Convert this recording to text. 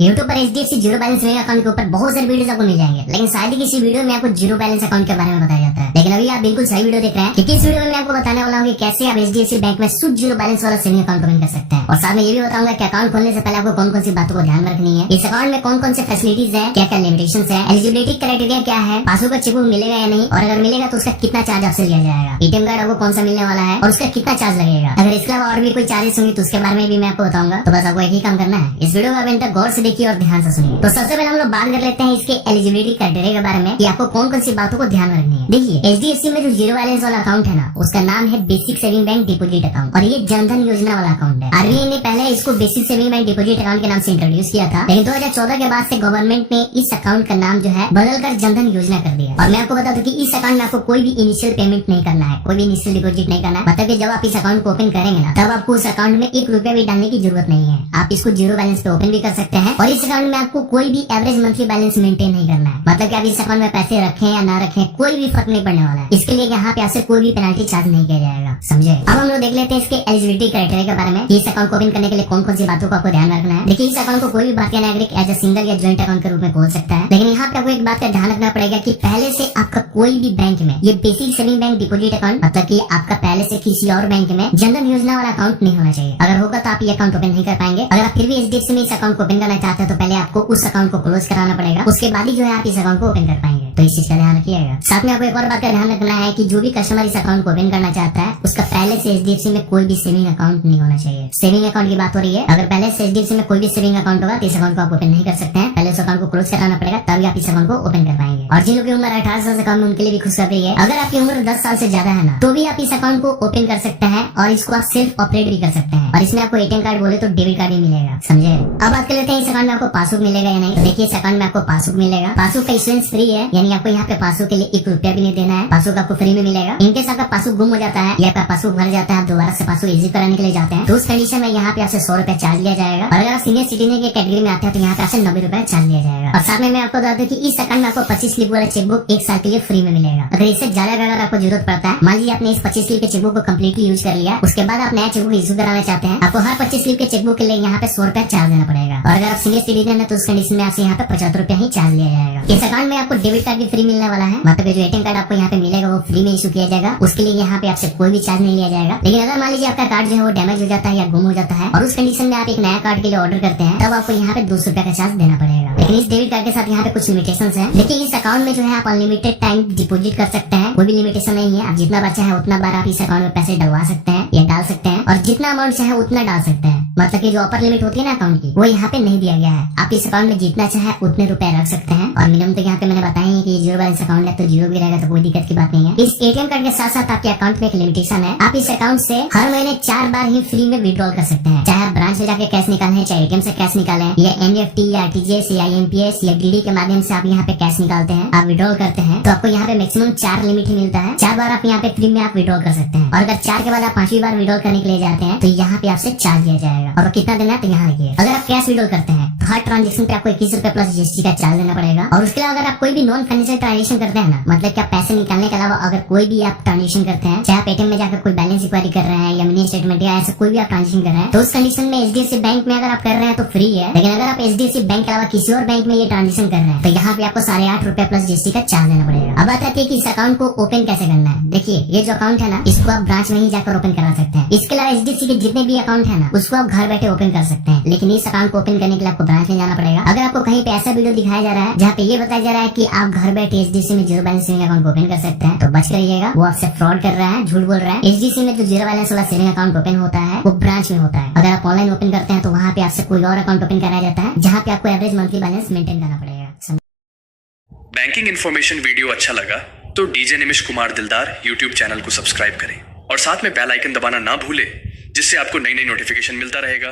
YouTube पर HDFC zero balance saving account के ऊपर बहुत सारे वीडियोस आपको मिल जाएंगे, लेकिन शायद ही किसी वीडियो में आपको जीरो बैलेंस अकाउंट के बारे में बताया जाता है। लेकिन अभी आप बिल्कुल सही वीडियो देख रहे हैं, क्योंकि इस वीडियो में मैं आपको बताने वाला हूँ कि कैसे आप एचडीएफसी बैंक में शुद्ध जीरो बैलेंस वाला सेविंग अकाउंट ओपन कर सकते हैं। और साथ में ये भी बताऊंगा कि अकाउंट खोलने से पहले आपको कौन कौन सी बातों को ध्यान रखनी है, इस अकाउंट में कौन कौन से फैसिलिटीज है, क्या क्या लिमिटेशन है, एलिजिबिलिटी क्राइटेरिया क्या है, पासबुक का चेकबुक मिलेगा या नहीं, और अगर मिलेगा तो उसका कितना चार्ज आपसे लिया जाएगा, एटीएम कार्ड आपको कौन सा मिलने वाला है और उसका कितना चार्ज लगेगा। अगर इसके अलावा और भी कोई चार्जेस होंगे तो उसके बारे में भी मैं आपको बताऊंगा। तो बस आपको एक ही काम करना है, इस वीडियो को आप इन तक गौर से देखिए और ध्यान से सुनिए। तो सबसे पहले हम लोग बात कर लेते हैं इसके एलिजिबिलिटी क्राइटेरिया के बारे में कि आपको कौन कौन सी बातों को ध्यान रखनी है। देखिए, एचडीएफसी में जो जीरो बैलेंस वाला अकाउंट है ना, उसका नाम है basic saving bank deposit account, और ये जनधन योजना वाला अकाउंट है। आरबीआई ने पहले इसको basic saving bank deposit account के नाम से इंट्रोड्यूस किया था, लेकिन 2014 के बाद से गवर्नमेंट ने इस अकाउंट का नाम जो है बदलकर जनधन योजना कर दिया। और मैं आपको बता दूं कि इस अकाउंट में आपको कोई भी इनिशियल पेमेंट नहीं करना है, कोई भी इनिशियल डिपोजिट नहीं करना है। मतलब कि जब आप इस अकाउंट को ओपन करेंगे ना, तब आपको उस अकाउंट में 1 रुपया भी डालने की जरूरत नहीं है। आप इसको जीरो बैलेंस पे ओपन भी कर सकते हैं, और इस अकाउंट में आपको कोई भी एवरेज मंथली बैलेंस मेंटेन नहीं करना है। मतलब कि आप इस अकाउंट में पैसे रखें या ना रखें, कोई भी फर्क नहीं पड़ने वाला है। इसके लिए यहाँ पे आपसे कोई भी पेनल्टी चार्ज नहीं किया जाएगा, समझे। अब हम लोग देख लेते हैं इसके एलिजिबिलिटी क्राइटेरिया के बारे में कि इस अकाउंट को ओपन करने के लिए कौन कौन सी बातों को आपको ध्यान रखना है। देखिए, इस अकाउंट को कोई भी भारतीय नागरिक एज ए सिंगल या ज्वाइंट अकाउंट के रूप में खोल सकता है, लेकिन यहाँ पे आपको एक बात का ध्यान रखना पड़ेगा कि पहले से आपका कोई भी बैंक में ये basic saving bank deposit account, मतलब कि आपका पहले से किसी और बैंक में जनधन योजना वाला अकाउंट नहीं होना चाहिए। अगर होगा तो आप ये अकाउंट ओपन नहीं कर पाएंगे। अगर आप फिर भी एचडीएफसी में इस अकाउंट को ओपन करना चाहते हैं तो पहले आपको उस अकाउंट को क्लोज कराना पड़ेगा, उसके बाद ही जो है आप इस अकाउंट को ओपन कर पाएंगे। तो इस चीज का ध्यान रखिएगा। साथ में आपको एक और बात का ध्यान रखना है कि जो भी कस्टमर इस अकाउंट को ओपन करना चाहता है, उसका पहले से एचडीएफसी में कोई भी सेविंग अकाउंट नहीं होना चाहिए। सेविंग अकाउंट की बात हो रही है, अगर पहले से एचडीएफसी में कोई भी सेविंग अकाउंट होगा तो इस अकाउंट को आप ओपन नहीं कर सकते हैं। पहले उस अकाउंट को क्लोज कराना पड़ेगा, तभी आप इस अकाउंट को ओपन कर पाएंगे। और जिन लोगों की उम्र 18 साल से कम है उनके लिए भी खुशखबरी है, अगर आपकी उम्र 10 साल से ज्यादा है ना, तो भी आप इस अकाउंट को ओपन कर सकते हैं, और इसको आप सेल्फ ऑपरेट भी कर सकते हैं। और इसमें आपको एटीएम कार्ड बोले तो डेबिट कार्ड भी मिलेगा, समझे। अब बात कर लेते हैं इस अकाउंट में आपको पासबुक मिलेगा या नहीं। तो देखिए, इस अकाउंट में आपको पासबुक मिलेगा। पासबुक का इशुएंस फ्री है, यानी आपको यहाँ पे पासबुक के लिए 1 रुपया भी नहीं देना है। पासबुक आपको फ्री में मिलेगा। इनकेस आपका पासबुक गुम हो जाता है या आपका पासबुक भर जाता है, आप दोबारा से पासबुक इजी कराने के लिए जाते हैं, तो उस कंडीशन में यहाँ पे आपसे 100 रुपया चार्ज लिया जाएगा। और अगर आप सीनियर सिटीजन के कैटेगरी में आते हैं तो यहाँ पे आपसे 90 रुपया चार्ज लिया जाएगा। और साथ में मैं आपको बता दूं कि इस अकाउंट में आपको 25 स्लिप वाला चेकबुक 1 साल के लिए फ्री में मिलेगा। अगर इससे ज्यादा अगर आपको जरूरत पड़ता है, मान लीजिए आपने इस 25 स्लिप के चेकबुक को कम्प्लीटली यूज कर लिया, उसके बाद आप नया चेकबुक इशू कराना चाहते हैं, आपको हर 25 स्लिप के चेकबुक के लिए यहाँ पे 100 रुपया चार्ज देना पड़ेगा। और अगर आप सीनियर सिटीजन है तो उस कंडीशन में आपसे यहाँ पे 75 रुपया ही चार्ज लिया जाएगा। इस अकाउंट में आपको डेबिट कार्ड भी फ्री मिलने वाला है, मतलब जो एटीएम कार्ड आपको यहाँ पे मिलेगा वो फ्री में इशू किया जाएगा, उसके लिए यहाँ पे आपसे कोई भी चार्ज नहीं लिया जाएगा। लेकिन अगर मान लीजिए आपका कार्ड जो है वो डैमेज हो जाता है या गुम हो जाता है, और उस कंडीशन में आप एक नया कार्ड के लिए ऑर्डर करते हैं, तब आपको यहाँ पे 200 रुपया का चार्ज देना पड़ेगा। लेकिन इस डेबिट कार्ड के साथ यहाँ पे कुछ लिमिटेशंस हैं। देखिए, इस अकाउंट में जो है आप अनलिमिटेड टाइम डिपोजिट कर सकते हैं, कोई भी लिमिटेशन नहीं है। आप जितना बार चाहे उतना बार आप इस अकाउंट में पैसे डलवा सकते हैं या डाल सकते हैं, और जितना अमाउंट चाहे उतना डाल सकते हैं। मतलब कि जो अपर लिमिट होती है ना अकाउंट की, वो यहाँ पे नहीं दिया गया है। आप इस अकाउंट में जितना चाहे उतने रुपए रख सकते हैं, और मिनिमम तो यहाँ पे मैंने बताया है कि जीरो बैलेंस अकाउंट है तो जीरो भी रहेगा, तो कोई दिक्कत की बात नहीं है। इस एटीएम कार्ड के साथ साथ आपके अकाउंट में एक लिमिटेशन है, आप इस अकाउंट से हर महीने 4 बार ही फ्री में विड्रॉल कर सकते हैं। चाहे आप ब्रांच में जाके कैश निकालें, चाहे एटीएम से कैश निकालें, या एनईएफटी या आरटीजीएस या आईएमपीएस या डीडी के माध्यम से आप यहाँ पे कैश निकालते हैं, आप विड्रॉल करते हैं, तो आपको यहाँ पे मैक्सिमम 4 लिमिट ही मिलता है। 4 बार आप यहाँ पे फ्री में आप विड्रॉल कर सकते हैं। और अगर 4 के बाद आप 5वीं बार विड्रॉल करने के लिए जाते हैं तो यहाँ पे आपसे चार्ज दिया जाएगा। और कितना देना है तो यहाँ देखिए, अगर आप कैश विड्रॉल करते हैं तो हर ट्रांजेक्शन पे आपको 21 रुपया प्लस जीएसटी का चार्ज देना पड़ेगा। और उसके अलावा अगर आप कोई भी नॉन फाइनेंशियल ट्रांजेक्शन करते हैं ना, मतलब कि आप पैसे निकालने के अलावा अगर कोई भी आप ट्रांजेक्शन करते हैं, चाहे आप एटीएम में जाकर कोई बैलेंस इंक्वायरी कर रहे हैं या मिनी स्टेटमेंट या ऐसा कोई भी आप ट्रांजेक्शन कर रहे हैं, तो उस कंडीशन में एचडीएफसी बैंक में अगर आप कर रहे हैं तो फ्री है। लेकिन अगर आप एचडीएफसी बैंक के अलावा किसी और बैंक में ये ट्रांजेक्शन कर रहे हैं तो यहाँ पे आपको 8.5 रुपया प्लस जीएसटी का चार्ज देना पड़ेगा। अब बात आती है कि इस अकाउंट को ओपन कैसे करना है। देखिए, ये जो अकाउंट है ना, इसको आप ब्रांच में ही जाकर ओपन करा सकते हैं। इसके अलावा एचडीएफसी के जितने भी अकाउंट है ना, उसको आप घर बैठे ओपन कर सकते हैं। लेकिन इस अकाउंट को ओपन करने के लिए आपको ब्रांच में जाना पड़ेगा। अगर आपको कहीं पे ऐसा वीडियो दिखाया जा रहा है जहाँ पे ये बताया जा रहा है कि आप घर बैठे एचडीएफसी में zero balance saving account open कर सकते हैं, तो बच करिएगा, वो आपसे फ्रॉड कर रहा है, झूठ बोल रहा है। एचडीएफसी में जो जीरो बैलेंस वाला सेविंग अकाउंट ओपन होता है वो ब्रांच में होता है। अगर आप ऑनलाइन ओपन करते हैं तो वहाँ पे आपसे कोई और अकाउंट ओपन कराया जाता है, जहाँ पे आपको एवरेज मंथली बैलेंस मेंटेन करना पड़ेगा। बैंकिंग इन्फॉर्मेशन वीडियो अच्छा लगा तो डीजे निमिष कुमार दिलदार यूट्यूब चैनल को सब्सक्राइब करें और साथ में बेल आइकन दबाना ना भूले, जिससे आपको नई नई नोटिफिकेशन मिलता रहेगा।